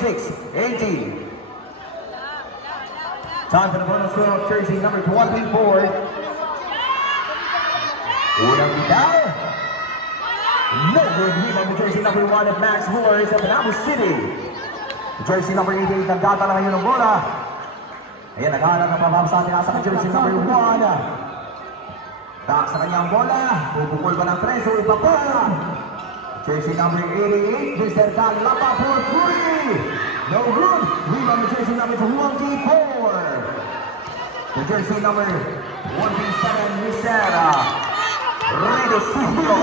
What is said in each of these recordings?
26-18. Time for the bonus throw of jersey number 24. Unang bitaw. No good rebound with jersey number 1 of Max Moores of Panama City. Jersey number 88 nagdata na ngayon ng bola. Ayan, naghahanap ng pababasa atin nasa jersey number 1. Back sa kanyang bola. Pupukol ba ng 3 o iba pa. Jersey number 88, Mr. Calapa for 3. No good. Rebound with jersey number 24. The jersey number 137, Mr. Redo Sujo.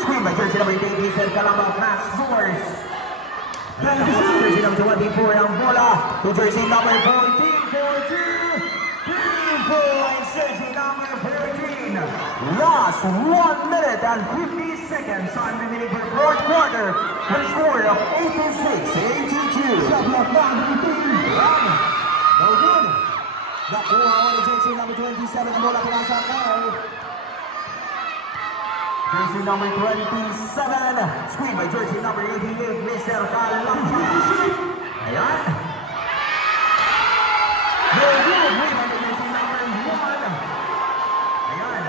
Screen by jersey number 88, Mr. Calapa Max Moores. Jersey number 24 ang bola to jersey number 14. 3 points, jersey number 14. Last 1 minute and 50 seconds. Time remaining for fourth quarter. With a score of 86-82. Shot block number 15. No good. Nakuha ulit jersey number 27 ang bola kaya sa Carl. Jersey number 27. Screen by jersey number 88, Mr. Calapa. Ayan. No good. Rebound by jersey number 1. Ayan.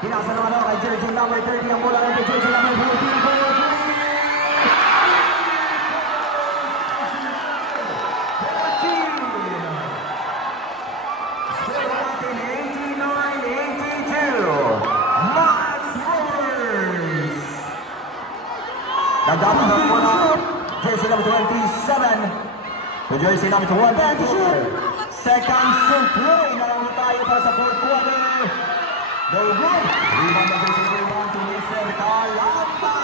Pinasa naman ako kay jersey number 30 ang bola kay jersey number 14. Nagdapat ng bola, jersey number 27, to jersey number 24. Second play na lang tayo para sa fourth quarter. No good. Rebound na jersey number 1 to Mr. Calapa.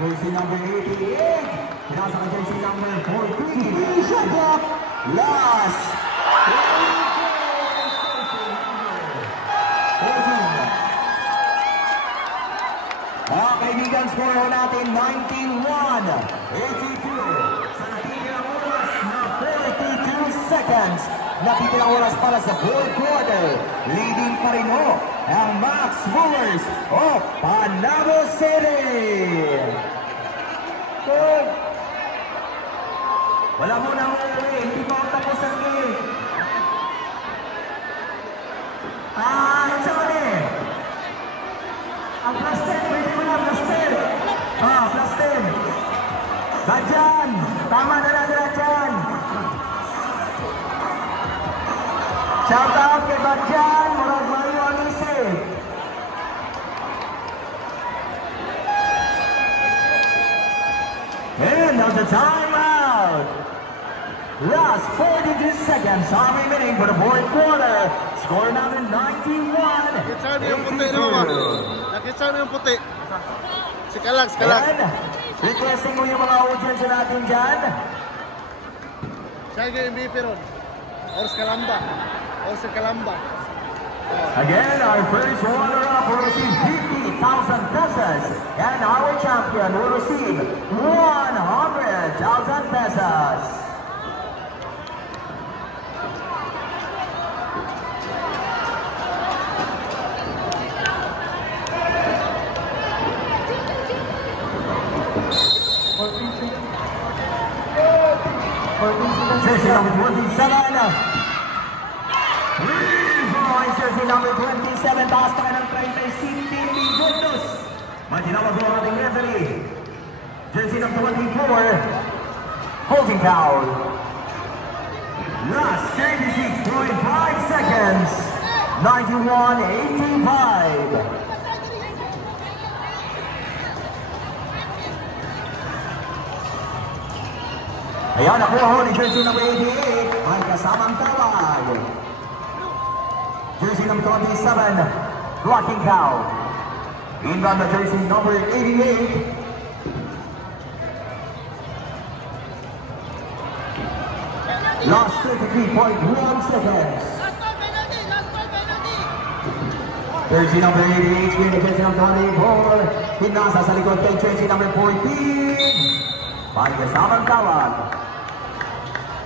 Jersey number 88, pinasa ka jersey number 14. Shot clock. Last. Kaibigan, score natin 91-82. Sa natitirang oras na 42 seconds. Natitirang oras para sa fourth quarter. Leading pa rin ho ang Max Moores of Panama City. Good. Wala mo na uwi. Hindi pa ako tapos ang game. Ano sa mali? Ang plus 10, pwede mo na plus 10. Plus 10. Badyan, tama na natin Badyan. Shout out kay Badyan, Murag Mario Anise. And now the timeout. Last 42 seconds are remaining for the fourth quarter. Score natin 91. Nakita niyo yung puti naman. Nakita niyo yung puti. Si Kalag, si Kalag. Requesting mo yung mga audience natin dyan. Siya yung MVP ron. Or si Kalamba. Or si Kalamba. Again, our first runner-up will receive 50,000 pesos. And our champion will receive 100,000 pesos. Jersey number 27. 3 points, jersey number 27. Taas tayo ng 35 minutos. Maginawag ang ating referee. Jersey number 24. Holding foul. Last 36.5 seconds. 91-85. Ayan, nakuha ho ni jersey number 88, ang kasamang tawag. Jersey number 27, blocking foul. Inbound na jersey number 88. Last 33.1 seconds. Jersey number 88, screen against ng 24. Pinasa sa likod kay jersey number 14. Ang kasamang tawag.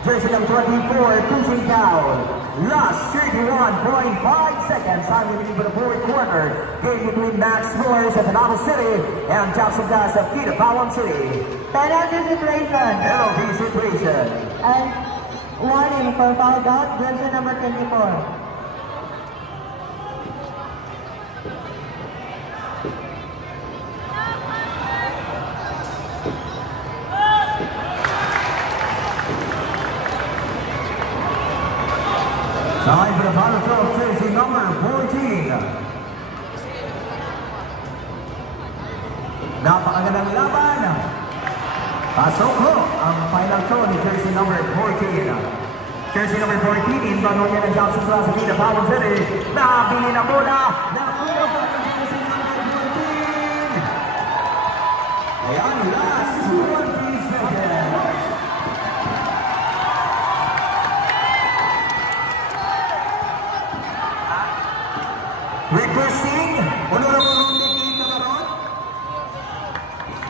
Jersey number 24, pushing foul. Last 31.5 seconds. Time remaining for the fourth quarter. Game between Max Millers of Tanamo City and Jackson Gas of Kidapawan City. Penalty situation. Penalty situation. And warning for foul out, jersey number 24. Time for the final throw, jersey number 14. Napakagandang laban. Pasok ho ang final throw ni jersey number 14. Jersey number 14, inbound niya ng Johnson Class of Kidapawan City. Nabili na muna. Nakuha po ang jersey number 14. Ayan, last 20 seconds. Requesting, Honorable Nicky Talaron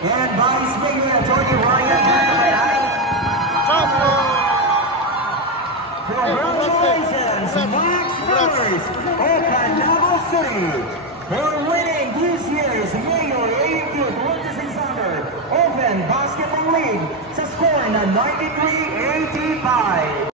and Vice Mayor Attorney Ryan Mantabayay. Congratulations, Max Millers of Tanamo City for winning this year's Mayor AMQ 2600 Open Basketball League sa score na 93-85.